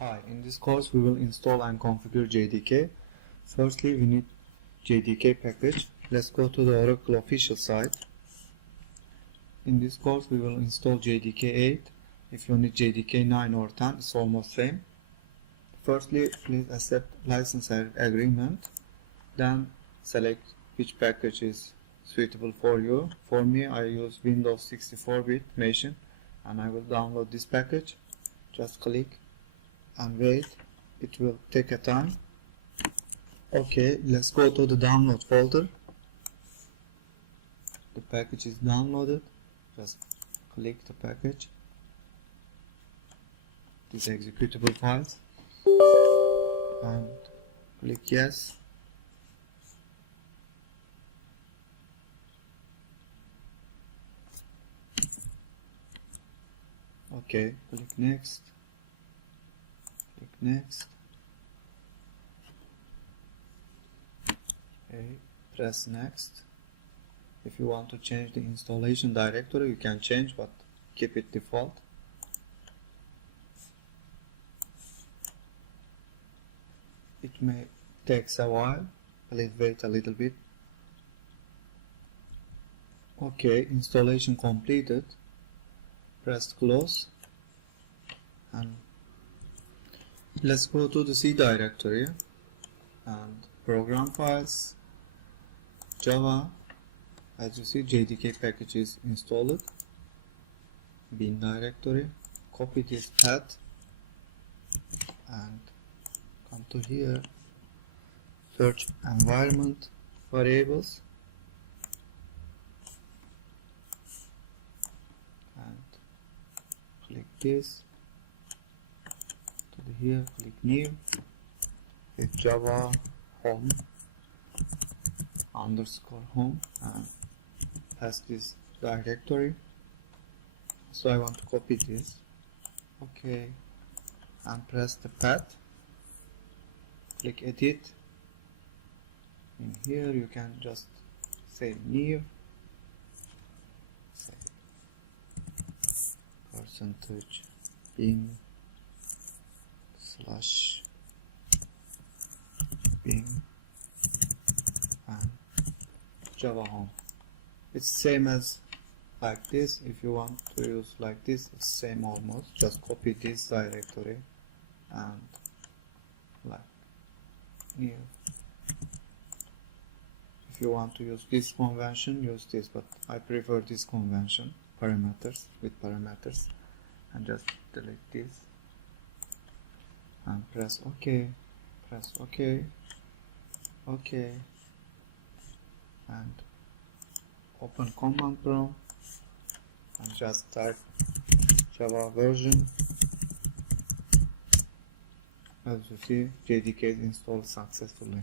Hi, in this course we will install and configure JDK. Firstly, we need JDK package. Let's go to the Oracle official site. In this course we will install JDK 8. If you need JDK 9 or 10, it's almost same. Firstly, please accept license agreement. Then select which package is suitable for you. For me, I use Windows 64-bit machine and I will download this package. Just click and wait, it will take a time. Okay, let's go to the download folder. The package is downloaded. Just click the package, these executable files, and click yes. Okay, click next. Click next. Okay, press next. If you want to change the installation directory, you can change, but keep it default. It may take a while. Please wait a little bit. Okay, installation completed. Press close. And let's go to the C directory and program files, Java. As you see, JDK package is installed. Bin directory. Copy this path and come to here. Search environment variables and click this. To here, click new. With Java home underscore home and pass this directory. So I want to copy this. Okay, and press the path. Click edit. In here you can just say new. Say percentage bin slash bin and Java home. It's same as like this. If you want to use like this, it's same almost. Just copy this directory and like new. If you want to use this convention, use this, but I prefer this convention, parameters with parameters, and just delete this and press OK. Press OK. OK. And open command prompt and just type Java version. As you see, JDK is installed successfully.